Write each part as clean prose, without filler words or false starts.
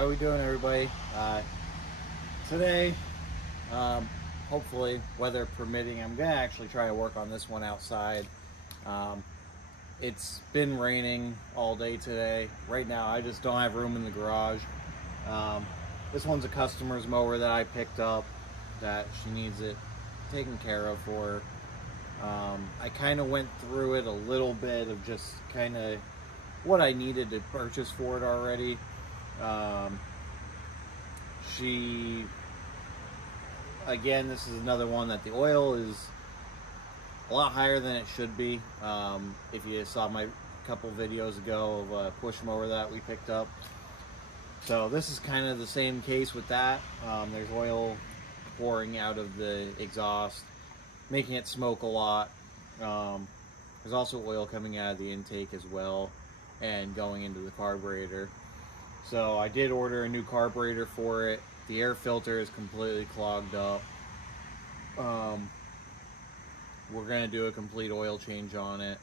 How we doing, everybody? Today, hopefully, weather permitting, I'm gonna actually try to work on this one outside. It's been raining all day today. Right now, I just don't have room in the garage. This one's a customer's mower that I picked up that she needs it taken care of for her. I kind of went through it a little bit of just kind of what I needed to purchase for it already. Again, this is another one that the oil is a lot higher than it should be. If you saw my couple videos ago of a push mower that we picked up. So this is kind of the same case with that. There's oil pouring out of the exhaust, making it smoke a lot. There's also oil coming out of the intake as well and going into the carburetor. So I did order a new carburetor for it. The air filter is completely clogged up. We're gonna do a complete oil change on it.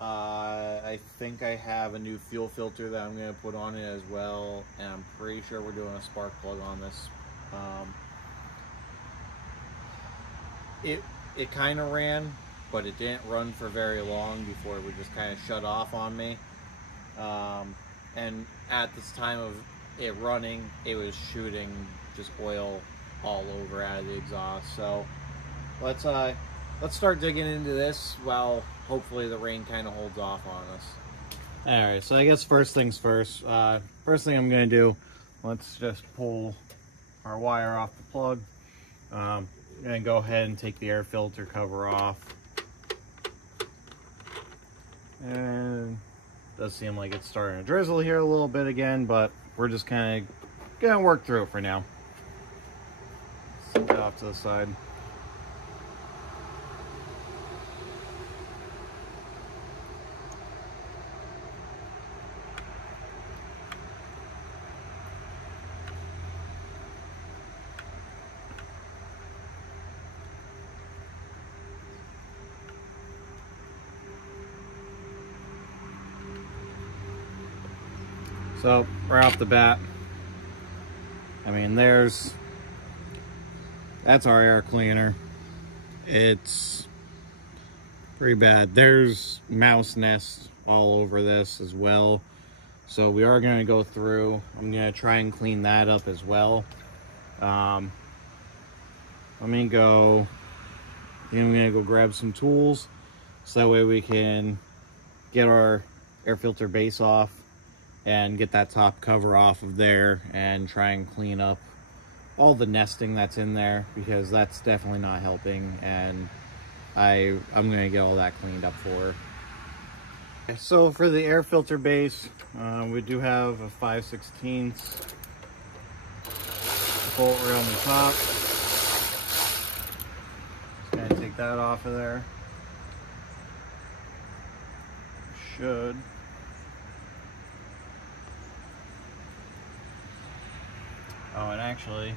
I think I have a new fuel filter that I'm gonna put on it as well, and I'm pretty sure we're doing a spark plug on this. It kind of ran, but it didn't run for very long before it would just kind of shut off on me. And at this time of it running, it was shooting just oil all over out of the exhaust. So let's start digging into this while hopefully the rain kind of holds off on us. All right, so I guess first things first. First thing I'm gonna do, let's just pull our wire off the plug. I'm gonna go ahead and take the air filter cover off. And it does seem like it's starting to drizzle here a little bit again, but we're just kind of gonna work through it for now. Set that off to the side. So right off the bat, I mean, that's our air cleaner. It's pretty bad. There's mouse nests all over this as well. So we are going to go through. I'm going to try and clean that up as well. Let me go. I'm going to go grab some tools so that way we can get our air filter base off and get that top cover off of there and try and clean up all the nesting that's in there, because that's definitely not helping, and I'm gonna get all that cleaned up for her. Okay, so for the air filter base, we do have a 5/16 bolt right on the top. Just gonna take that off of there. Should. Oh, and actually, I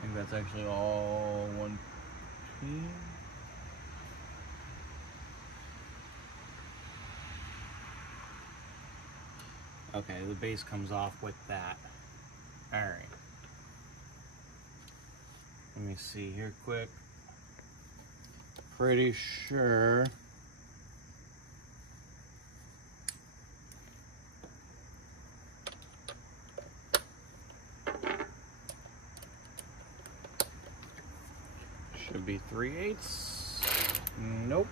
think that's actually all one piece. Okay, the base comes off with that. All right. Let me see here quick. Pretty sure. Should be 3/8. Nope.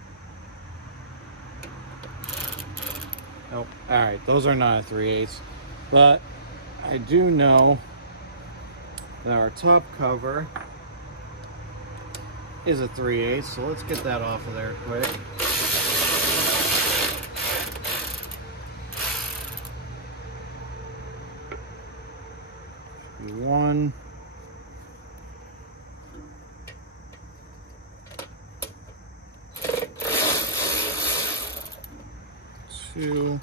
Nope. All right, those are not 3/8, but I do know that our top cover is a 3/8, so let's get that off of there quick. One. 2.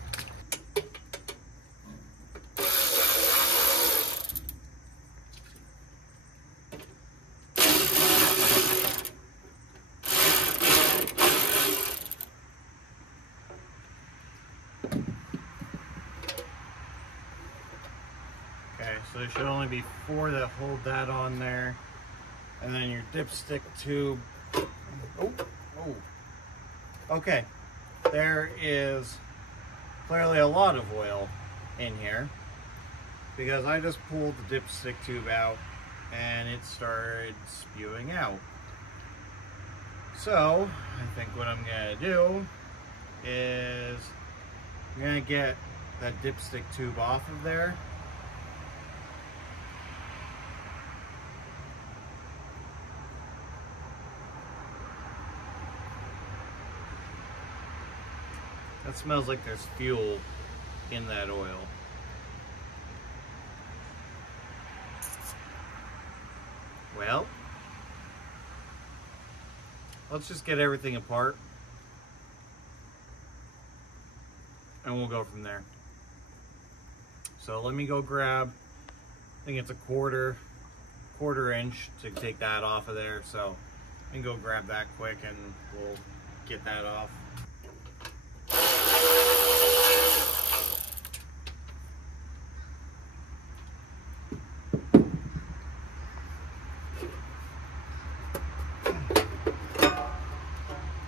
So there should only be 4 that hold that on there. And then your dipstick tube. Oh, oh. Okay, there is clearly a lot of oil in here because I just pulled the dipstick tube out and it started spewing out. So I think what I'm gonna do is I'm gonna get that dipstick tube off of there. That smells like there's fuel in that oil. Well, let's just get everything apart and we'll go from there. So let me go grab, I think it's a quarter inch to take that off of there. So I can go grab that quick and we'll get that off.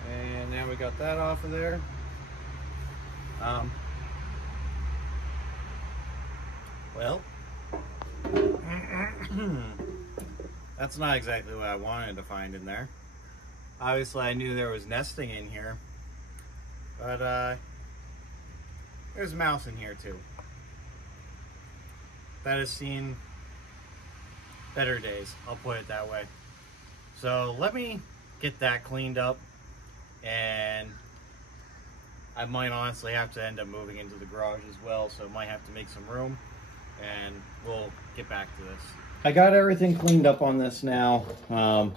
And now we got that off of there. Well, that's not exactly what I wanted to find in there. Obviously, I knew there was nesting in here, but there's a mouse in here too. That has seen better days, I'll put it that way. So let me get that cleaned up, and I might honestly have to end up moving into the garage as well, so I might have to make some room, and we'll get back to this. I got everything cleaned up on this now. I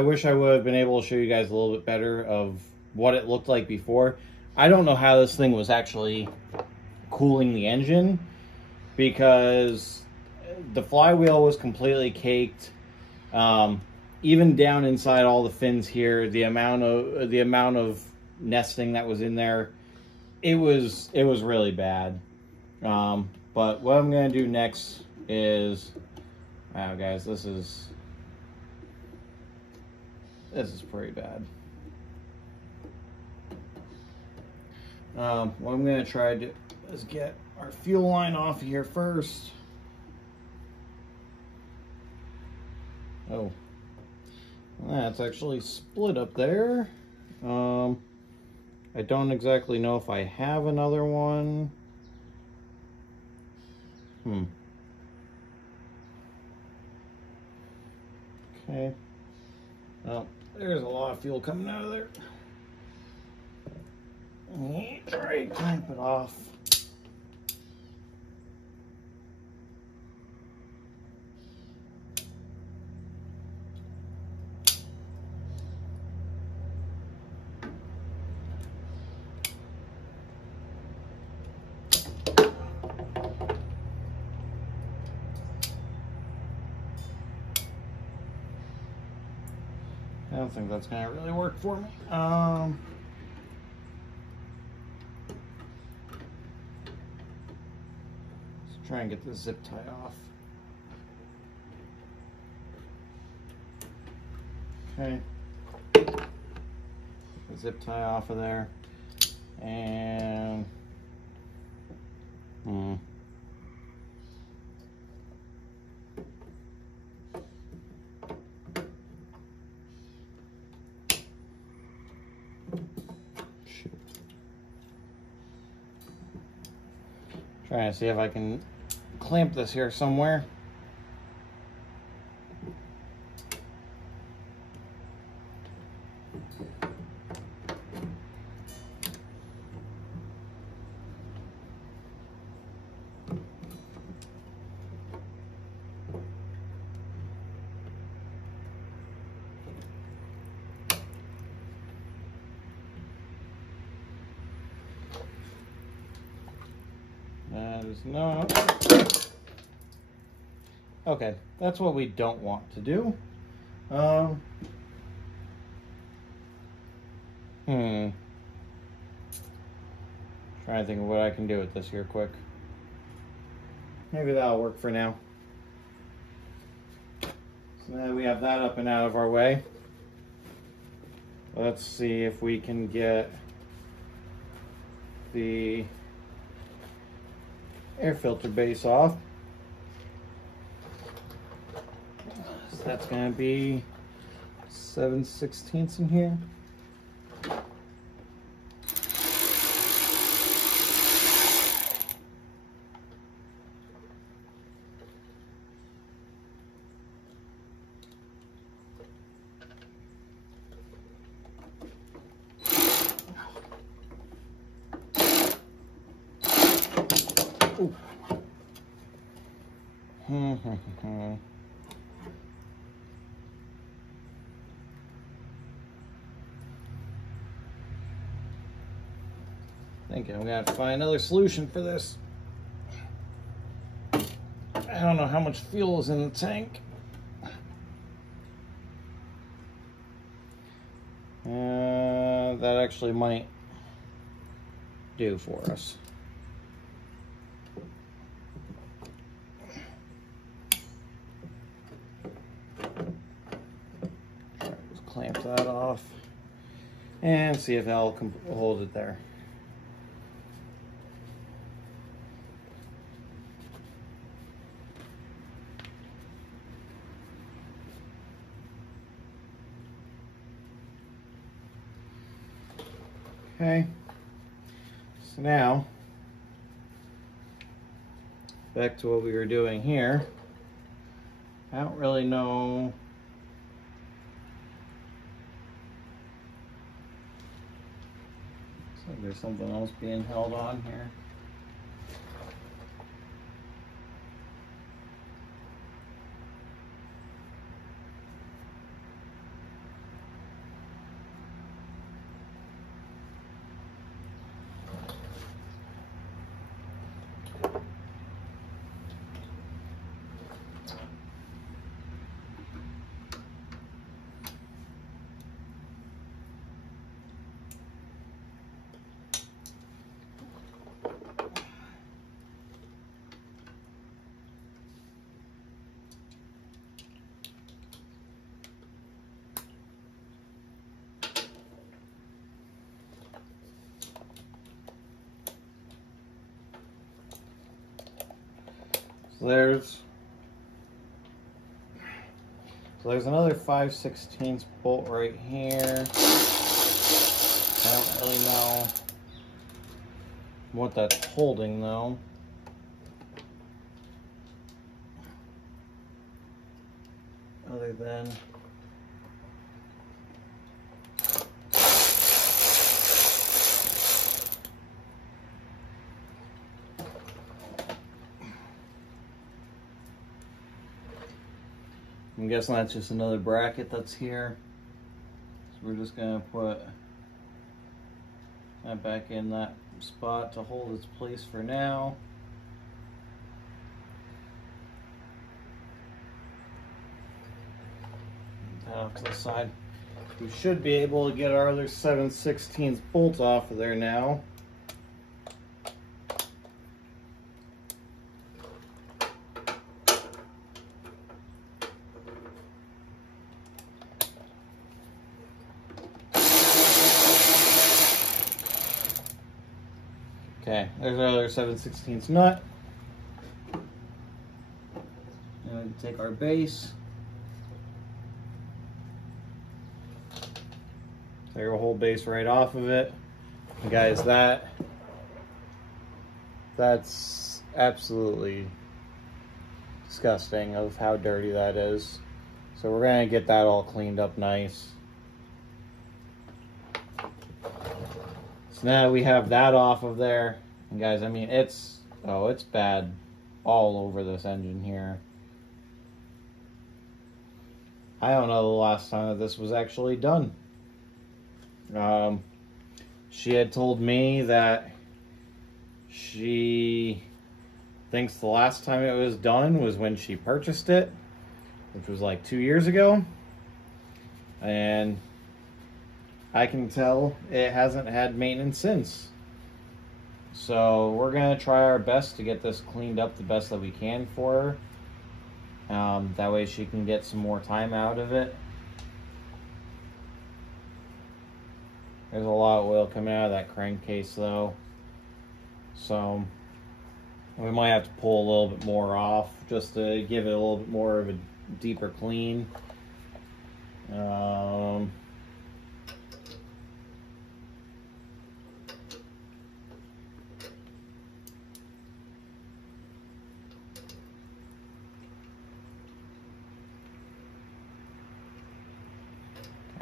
wish I would have been able to show you guys a little bit better of what it looked like before. I don't know how this thing was actually cooling the engine, because the flywheel was completely caked. Even down inside all the fins here, the amount of nesting that was in there, it was really bad. But what I'm gonna do next is, wow guys, this is pretty bad. What I'm gonna try to do is get our fuel line off of here first. Oh, that's actually split up there. I don't exactly know if I have another one. Okay. Well, there's a lot of fuel coming out of there. Try to clamp it off. I don't think that's gonna really work for me. Let's try and get the zip tie off. Okay. The zip tie off of there. And trying to see if I can clamp this here somewhere. That is not. Okay, that's what we don't want to do. Trying to think of what I can do with this here quick. maybe that'll work for now. So now we have that up and out of our way. Let's see if we can get the air filter base off. So that's going to be 7/16 in here. Thinking I'm gonna have to find another solution for this. I don't know how much fuel is in the tank. That actually might do for us. Just clamp that off and see if that'll hold it there. Okay, so now back to what we were doing here. I don't really know looks like there's something else being held on here. So there's another 5/16 bolt right here. I don't really know what that's holding though. Other than I'm guessing that's just another bracket that's here. So we're just gonna put that back in that spot to hold its place for now. That off to the side. We should be able to get our other 7/16 bolt off of there now. Okay, there's our other 7/16 nut. And we take our base. Take our whole base right off of it. And guys, that's absolutely disgusting of how dirty that is. So we're gonna get that all cleaned up nice. So now we have that off of there. And guys, I mean, it's bad all over this engine here. I don't know the last time that this was actually done. She had told me that she thinks the last time it was done was when she purchased it, which was like 2 years ago. And I can tell it hasn't had maintenance since. So we're gonna try our best to get this cleaned up the best that we can for her. That way she can get some more time out of it. There's a lot of oil coming out of that crankcase though. So we might have to pull a little bit more off just to give it a little bit more of a deeper clean.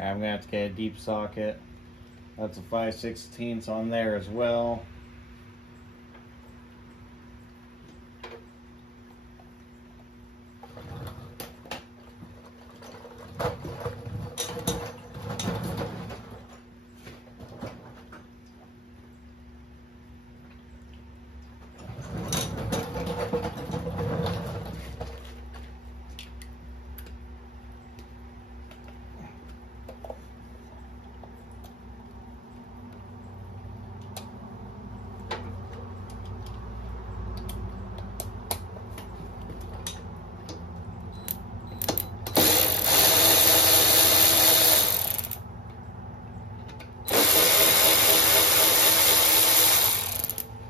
I'm gonna have to get a deep socket. That's a 5/16 on there as well.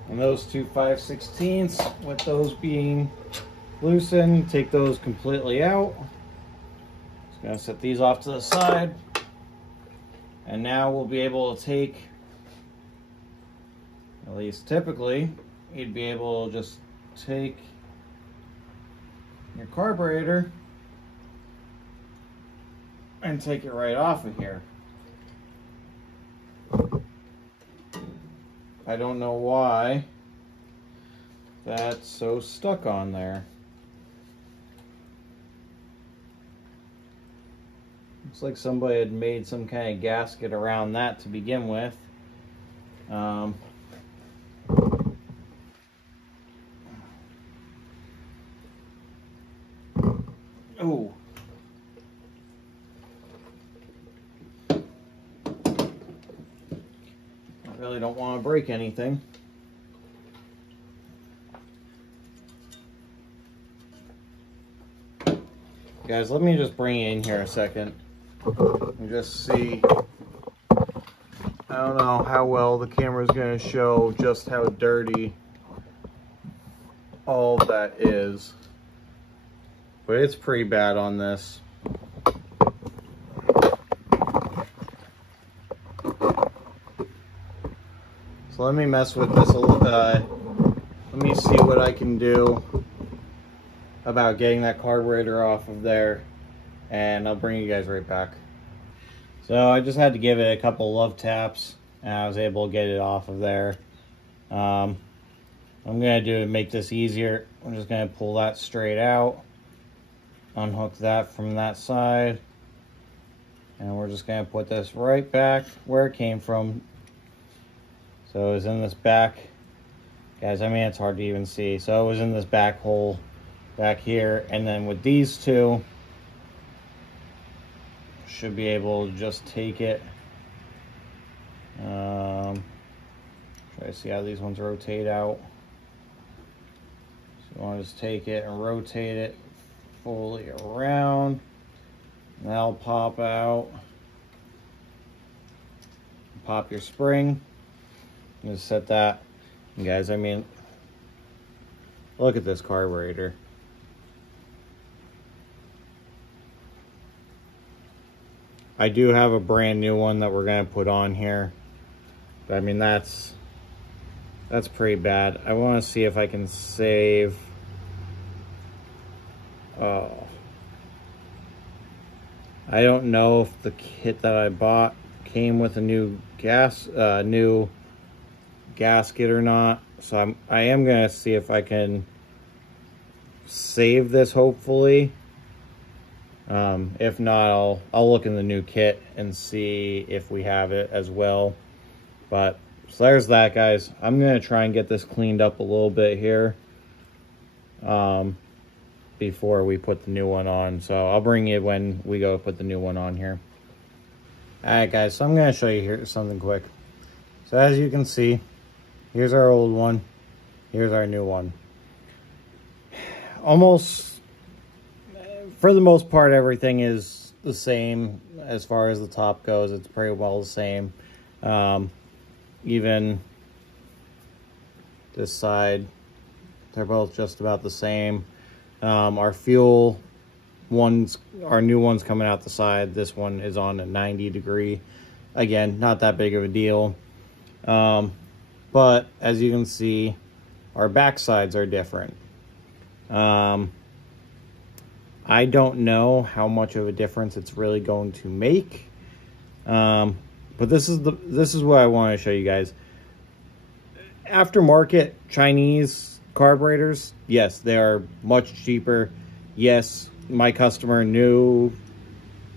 And those two 5/16, with those being loosened, take those completely out. Just gonna set these off to the side. And now we'll be able to take, at least typically, you'd be able to just take your carburetor and take it right off of here. I don't know why that's so stuck on there. Looks like somebody had made some kind of gasket around that to begin with. Oh. Really don't want to break anything. Guys, let me just bring it in here a second and just see. I don't know how well the camera's going to show just how dirty all of that is, but it's pretty bad on this. So let me mess with this a little. Let me see what I can do about getting that carburetor off of there, and I'll bring you guys right back. So I just had to give it a couple love taps, and I was able to get it off of there. I'm gonna do to make this easier, I'm just gonna pull that straight out, unhook that from that side, and we're just gonna put this right back where it came from. So it was in this back, guys, I mean, it's hard to even see. So it was in this back hole back here, and then with these two, should be able to just take it. Try to see how these ones rotate out. So you want to just take it and rotate it fully around, and that'll pop out. Pop your spring. Just set that. And guys, I mean, look at this carburetor. I do have a brand new one that we're gonna put on here, but I mean, that's pretty bad. I want to see if I can save. Oh, I don't know if the kit that I bought came with a new gasket or not, so I am gonna see if I can save this, hopefully. If not, I'll look in the new kit and see if we have it as well. But so there's that, guys. I'm gonna try and get this cleaned up a little bit here before we put the new one on. So I'll bring you when we go put the new one on here. All right, guys, so I'm gonna show you here something quick. So as you can see, Here's our old one. Here's our new one. Almost, for the most part, everything is the same as far as the top goes. It's pretty well the same. Even this side, they're both just about the same. Our fuel ones, our new one's coming out the side. This one is on a 90 degree. Again, not that big of a deal. But as you can see, our back sides are different. I don't know how much of a difference it's really going to make. But this is what I want to show you guys. Aftermarket Chinese carburetors, yes, they are much cheaper. Yes, my customer knew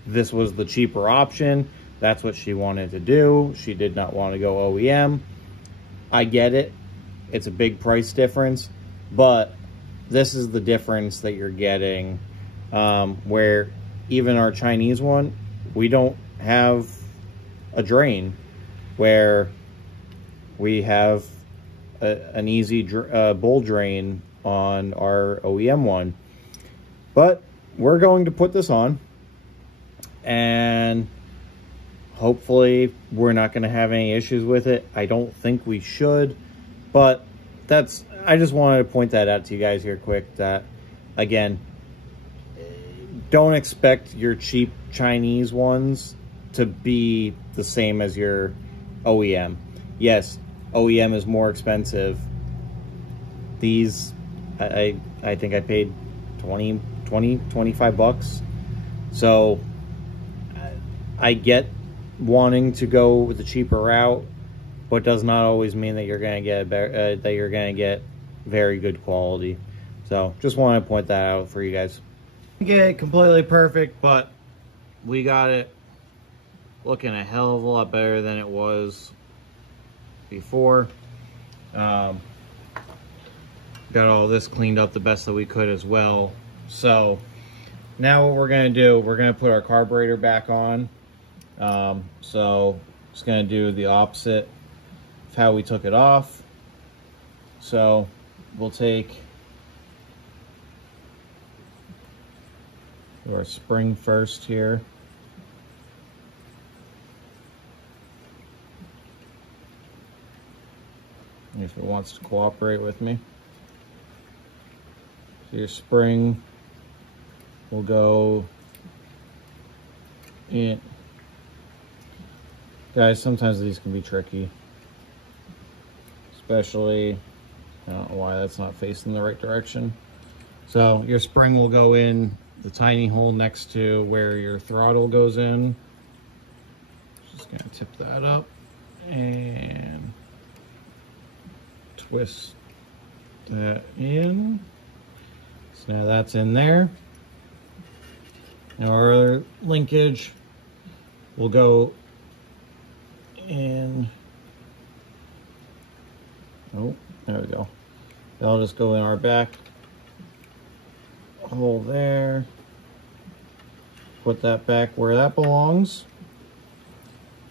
this was the cheaper option. That's what she wanted to do. She did not want to go OEM. I get it. It's a big price difference, but this is the difference that you're getting, where even our Chinese one, we don't have a drain, where we have an easy bowl drain on our OEM one. But we're going to put this on, and hopefully we're not going to have any issues with it. I don't think we should, but I just wanted to point that out to you guys here quick, that again, don't expect your cheap Chinese ones to be the same as your OEM. Yes, OEM is more expensive. These, I think I paid 25 bucks. So I get wanting to go with the cheaper route, but does not always mean that you're going to get very good quality. So just want to point that out for you guys. Get it completely perfect, but we got it looking a hell of a lot better than it was before. Got all this cleaned up the best that we could as well. So now what we're going to do, we're going to put our carburetor back on. So it's going to do the opposite of how we took it off. So we'll take our spring first here. If it wants to cooperate with me. So your spring will go in. Guys, sometimes these can be tricky. Especially, I don't know why that's not facing the right direction. So your spring will go in the tiny hole next to where your throttle goes in. Just gonna tip that up and twist that in. So now that's in there. Now our other linkage will go in. Oh, there we go. That'll just go in our back hole there. Put that back where that belongs.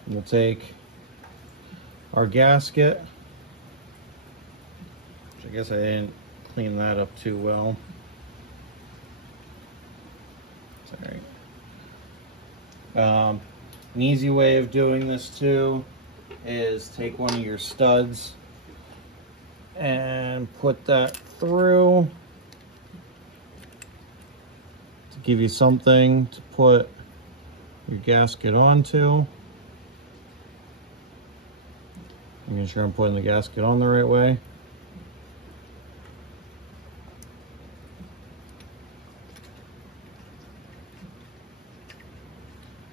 We'll take our gasket, which I guess I didn't clean that up too well. Sorry. An easy way of doing this too is take one of your studs and put that through to give you something to put your gasket onto. Making sure I'm putting the gasket on the right way.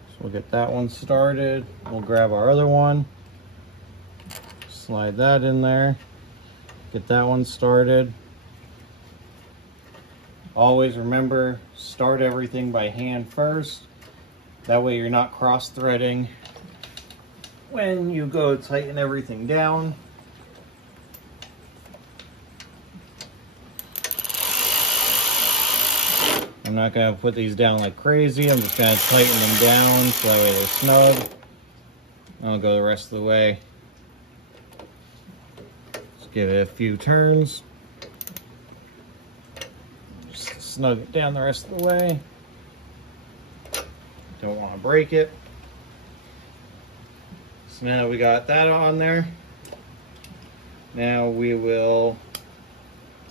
So we'll get that one started. We'll grab our other one, slide that in there, get that one started. Always remember, start everything by hand first. That way you're not cross-threading when you go tighten everything down. I'm not going to put these down like crazy. I'm just going to tighten them down so that way they're snug. I'll go the rest of the way. Give it a few turns. Just snug it down the rest of the way. Don't want to break it. So now we got that on there. Now we will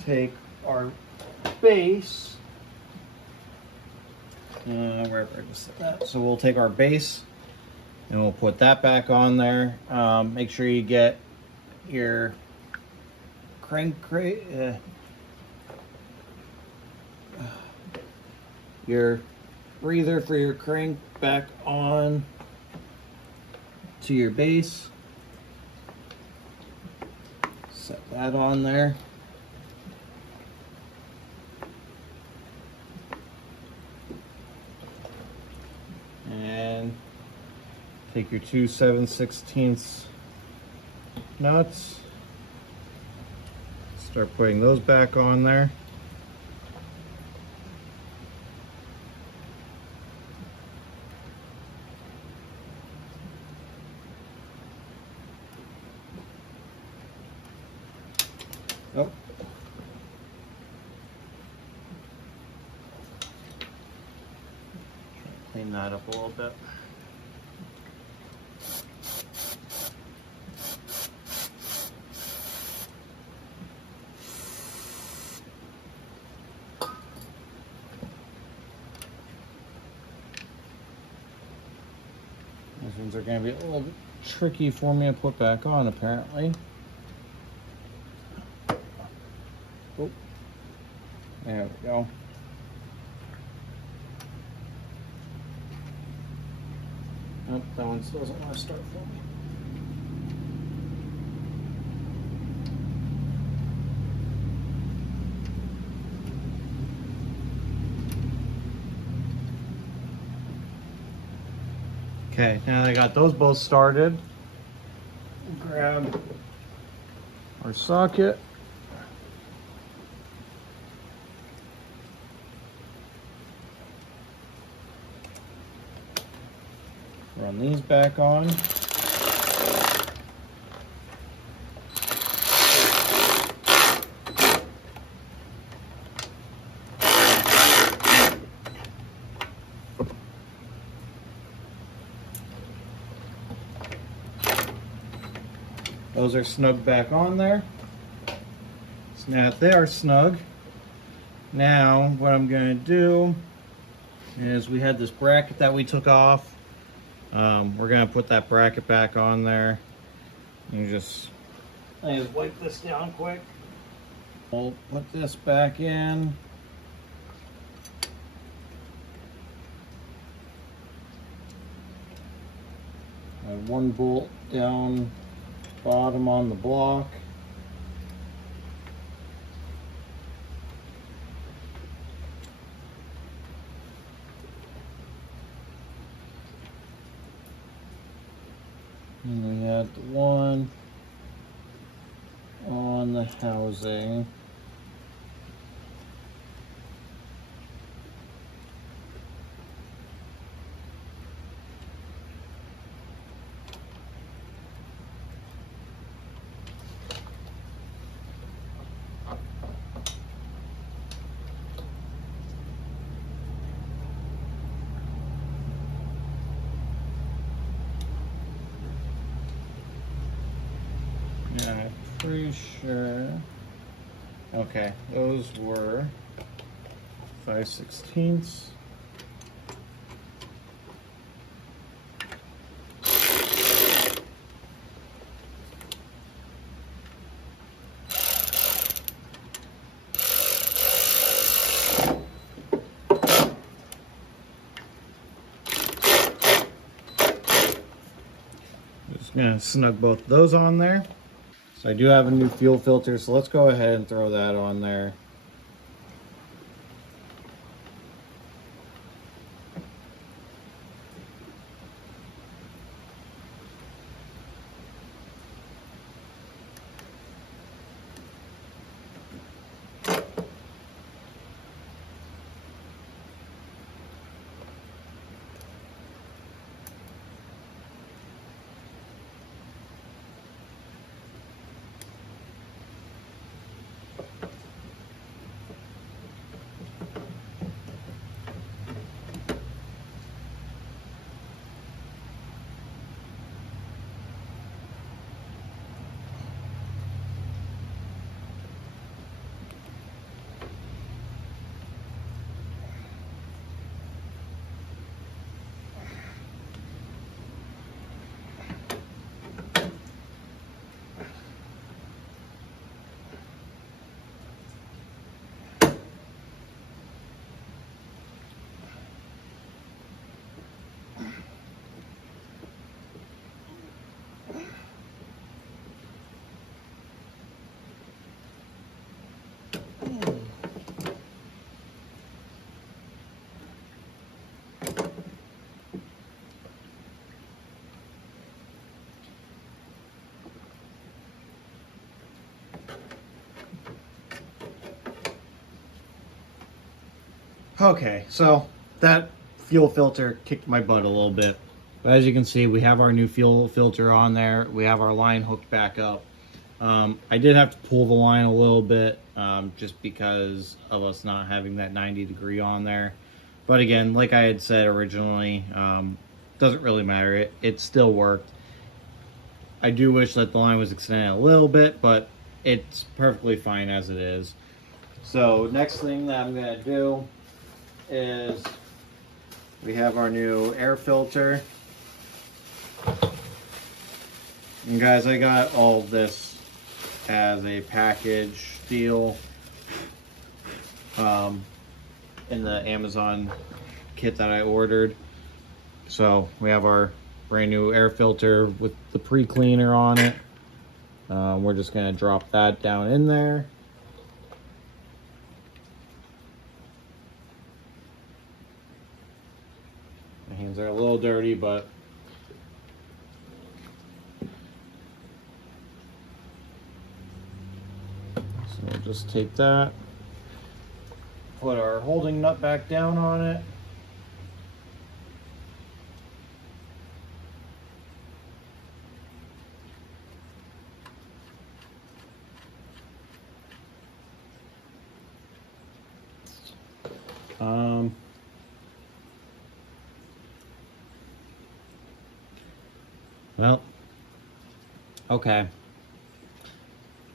take our base. Wherever I just set that. So we'll take our base and we'll put that back on there. Make sure you get your your breather for your crank back on to your base. Set that on there. And take your two 7/16 nuts. Start putting those back on there. Oh. Clean that up a little bit. These ones are going to be a little bit tricky for me to put back on, apparently. Oh, there we go. Nope, that one still doesn't want to start for me. Okay, now that I got those both started, grab our socket. Run these back on. Those are snug back on there. So now that they are snug, now what I'm going to do is we had this bracket that we took off. We're going to put that bracket back on there. You just wipe this down quick. We'll put this back in. I have one bolt down bottom on the block. And we had the one on the housing. Yeah, I'm pretty sure. Okay, those were 5/16. Just gonna snug both of those on there. So I do have a new fuel filter, so let's go ahead and throw that on there. Okay, so that fuel filter kicked my butt a little bit. But as you can see, we have our new fuel filter on there. We have our line hooked back up. I did have to pull the line a little bit just because of us not having that 90-degree on there. But again, like I had said originally, doesn't really matter. It still worked. I do wish that the line was extended a little bit, but it's perfectly fine as it is. So next thing that I'm gonna do is we have our new air filter. And guys, I got all of this as a package deal in the Amazon kit that I ordered. So we have our brand new air filter with the pre-cleaner on it. We're just gonna drop that down in there. My hands are a little dirty, but so we'll just take that, put our holding nut back down on it. Well, okay.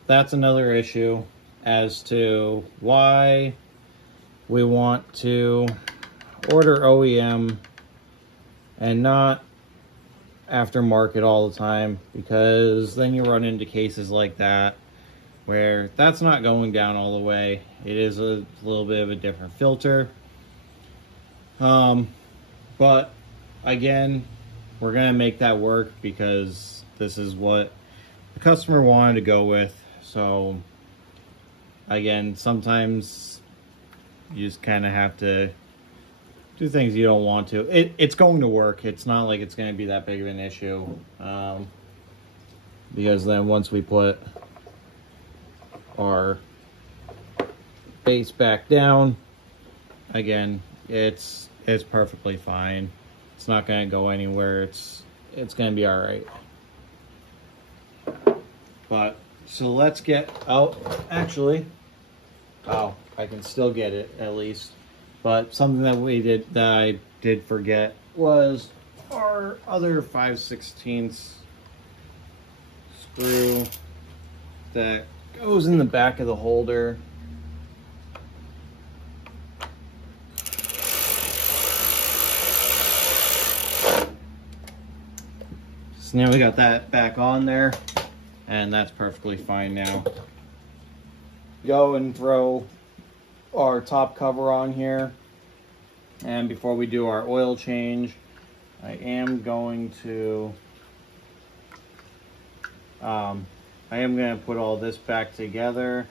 That's another issue as to why we want to order OEM and not aftermarket all the time, because then you run into cases like that where that's not going down all the way. It is a little bit of a different filter. But again, we're gonna make that work because this is what the customer wanted to go with. So again, sometimes you just kind of have to do things you don't want to. It's going to work. It's not like it's going to be that big of an issue, because then once we put our base back down, again, it's perfectly fine. It's not going to go anywhere. It's going to be all right. But so let's get out. Actually, oh, I can still get it at least. But something that I did forget was our other 5/16 screw that goes in the back of the holder. So now we got that back on there, and that's perfectly fine now. Go and throw our top cover on here, and before we do our oil change, I am going to put all this back together.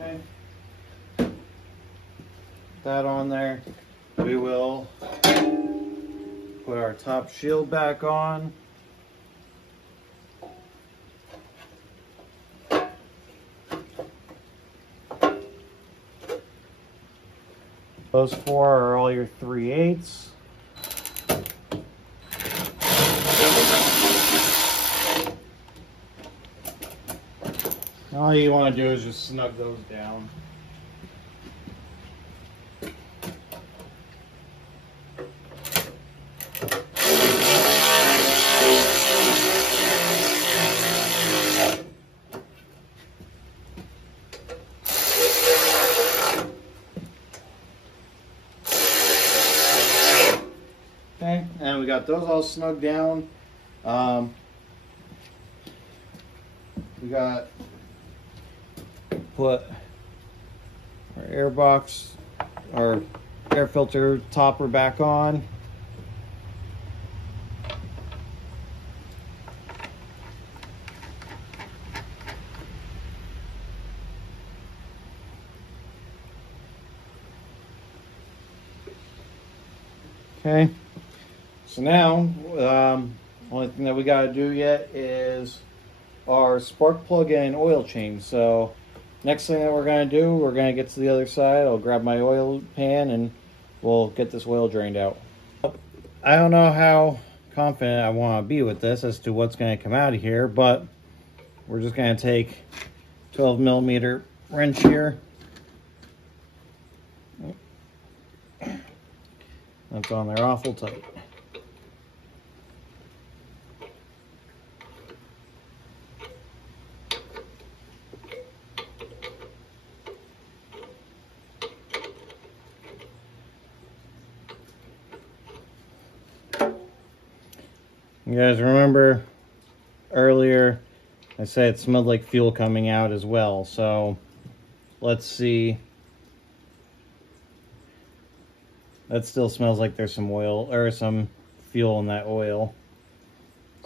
Okay. That on there. We will put our top shield back on. Those four are all your 3/8. All you want to do is just snug those down. got those all snugged down. We got put our air box, our air filter topper back on. Okay, so now only thing that we got to do yet is our spark plug and oil change. So next thing that we're going to do, we're going to get to the other side. I'll grab my oil pan and we'll get this oil drained out. I don't know how confident I want to be with this as to what's going to come out of here, but we're just going to take 12 millimeter wrench here. That's on there awful tight. You guys remember earlier I said it smelled like fuel coming out as well, so let's see. That still smells like there's some oil or some fuel in that oil.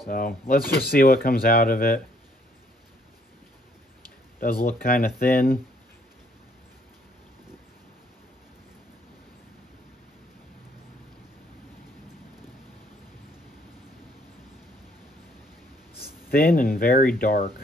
So let's just see what comes out of it. Does look kind of thin. It's thin and very dark.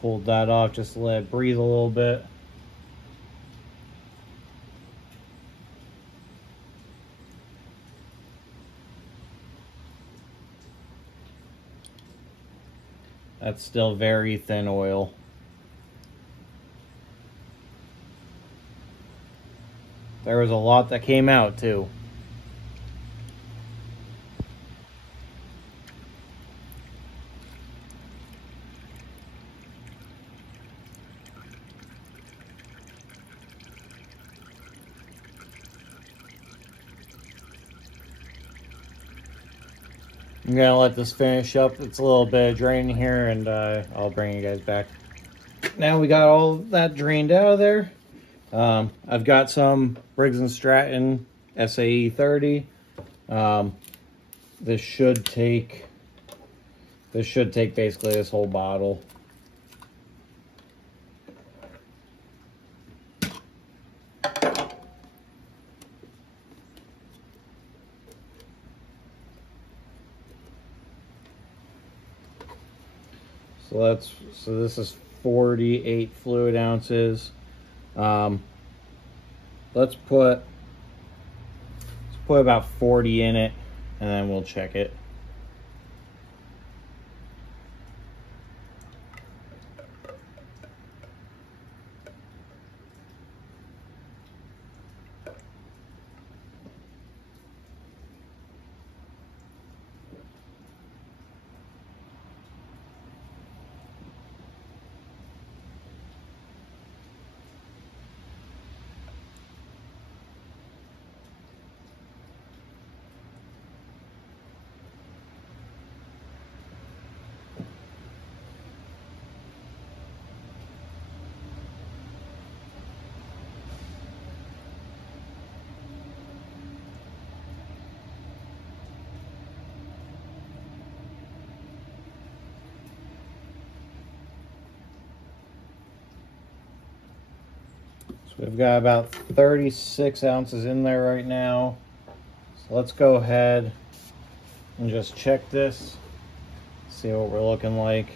Pulled that off just to let it breathe a little bit. That's still very thin oil. There was a lot that came out too. I'm gonna let this finish up. It's a little bit of drain here, and I'll bring you guys back. Now we got all that drained out of there. I've got some Briggs & Stratton SAE 30. This should take basically this whole bottle. So this is 48 fluid ounces. Let's put about 40 in it, and then we'll check it. We've got about 36 ounces in there right now. So let's go ahead and just check this, see what we're looking like.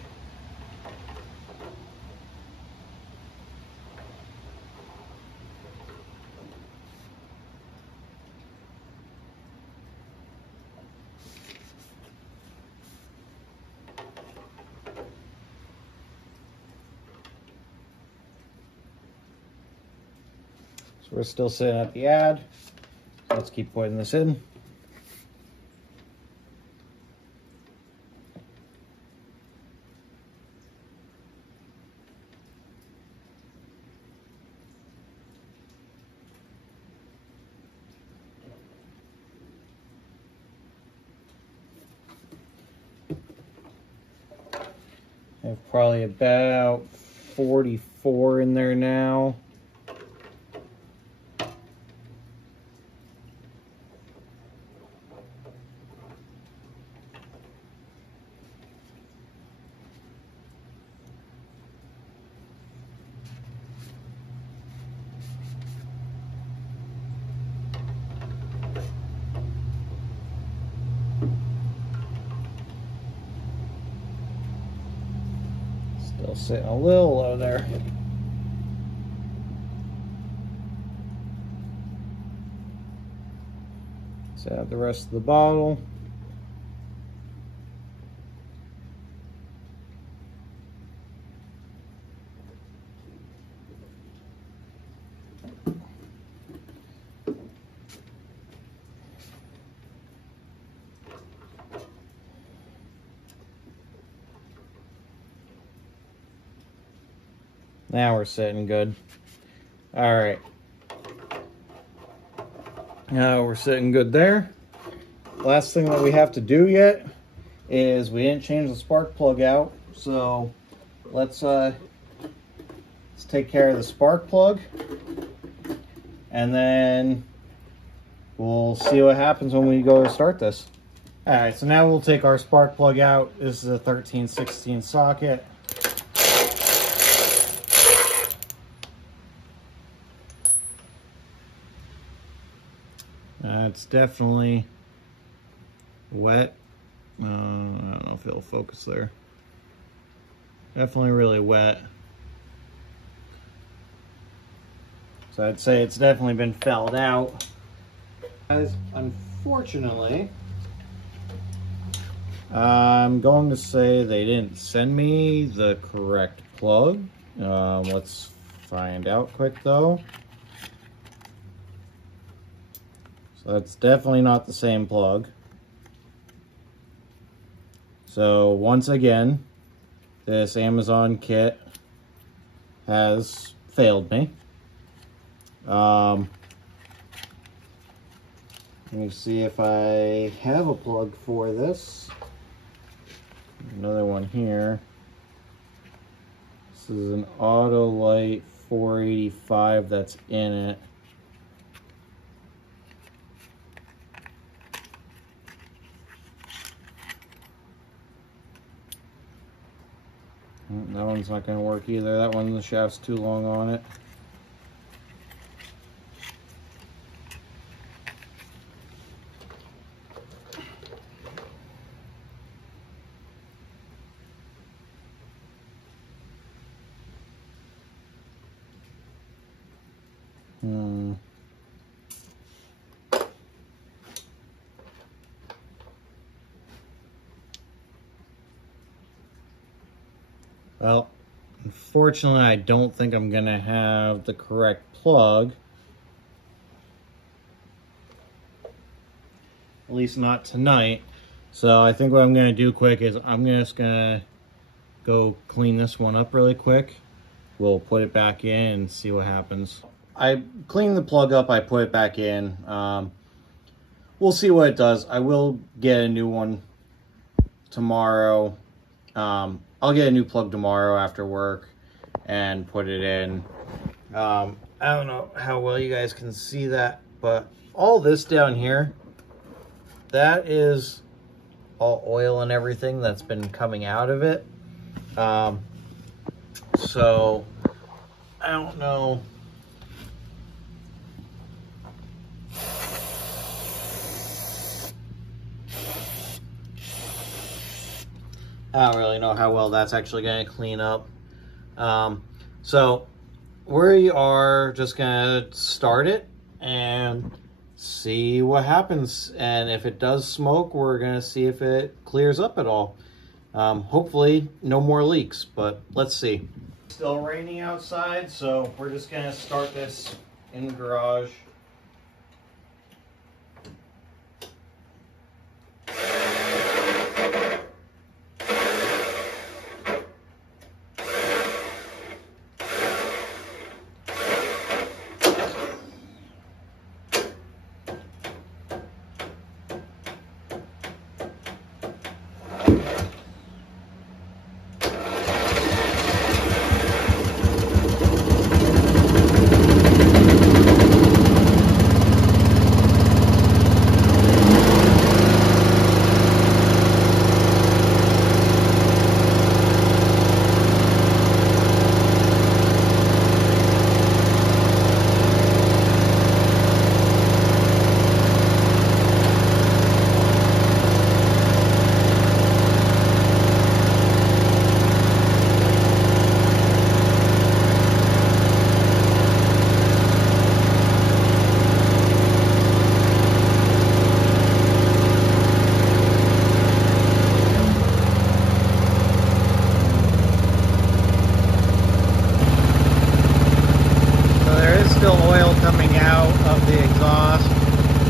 So we're still sitting at the add. So let's keep putting this in. I have probably about 44 in there now. Still sitting a little low there. Let's add the rest of the bottle. Now we're sitting good. All right. Now we're sitting good there. Last thing that we have to do yet is we didn't change the spark plug out. So let's take care of the spark plug. And then we'll see what happens when we go to start this. All right, so now we'll take our spark plug out. This is a 13/16 socket. It's definitely wet. I don't know if it'll focus there. Definitely really wet. So I'd say it's definitely been fouled out. Guys, unfortunately, I'm going to say they didn't send me the correct plug. Let's find out quick though. So that's definitely not the same plug. So once again, this Amazon kit has failed me. Let me see if I have a plug for this. Another one here. This is an Autolite 485 that's in it. That one's not going to work either. That one, the shaft's too long on it. Well, unfortunately, I don't think I'm going to have the correct plug. At least not tonight. So I think what I'm going to do quick is I'm just going to go clean this one up really quick. We'll put it back in and see what happens. I cleaned the plug up, I put it back in. We'll see what it does. I will get a new one tomorrow. I'll get a new plug tomorrow after work and put it in. I don't know how well you guys can see that, but all this down here, that is all oil and everything that's been coming out of it. So I don't know. I don't really know how well that's actually going to clean up. So we are just going to start it and see what happens. And if it does smoke, we're going to see if it clears up at all. Hopefully no more leaks, but let's see. Still raining outside, so we're just going to start this in the garage.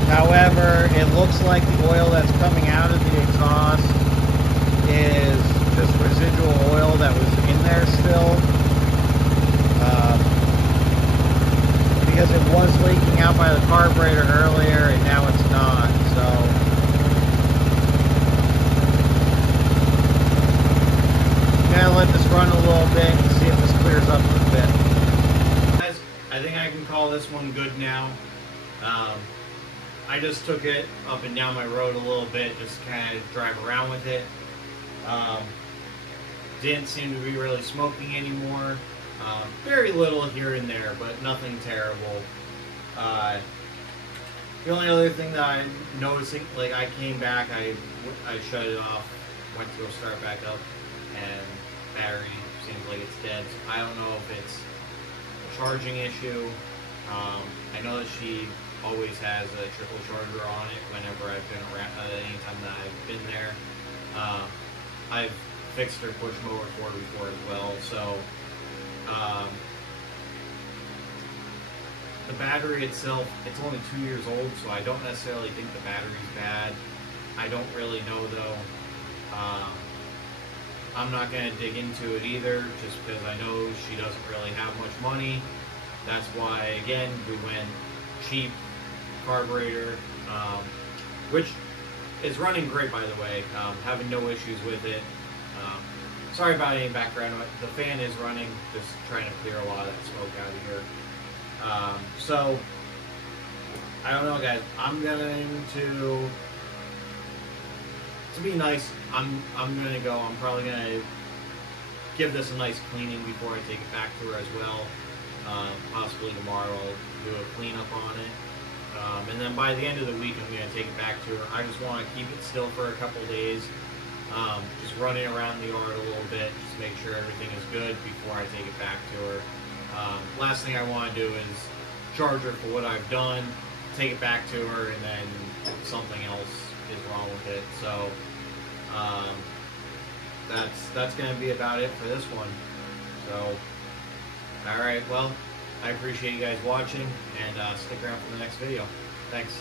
However, it looks like the oil that's coming out of the exhaust is just residual oil that was in there still. Because it was leaking out by the carburetor earlier and now it's not. So I'm gonna let this run a little bit and see if this clears up a bit. Guys, I think I can call this one good now. I just took it up and down my road a little bit, just kind of drive around with it. Didn't seem to be really smoking anymore. Very little here and there, but nothing terrible. The only other thing that I'm noticing, like I came back, I shut it off, went to go start back up, and battery seems like it's dead. So I don't know if it's a charging issue. I know that she always has a triple charger on it whenever I've been around, anytime that I've been there. I've fixed her push mower for her before as well, so the battery itself, it's only 2 years old, so I don't necessarily think the battery's bad. I don't really know though. I'm not going to dig into it either, just because I know she doesn't really have much money. That's why, again, we went cheap carburetor, which is running great, by the way. Having no issues with it. Sorry about any background. The fan is running, just trying to clear a lot of that smoke out of here. So I don't know, guys. I'm going to be nice. I'm going to go. I'm probably going to give this a nice cleaning before I take it back to her as well. Possibly tomorrow I'll do a cleanup on it. And then by the end of the week, I'm going to take it back to her. I just want to keep it still for a couple days. Just running around the yard a little bit, just make sure everything is good before I take it back to her. Last thing I want to do is charge her for what I've done, take it back to her, and then something else is wrong with it. So that's going to be about it for this one. So, alright, well, I appreciate you guys watching, and stick around for the next video. Thanks.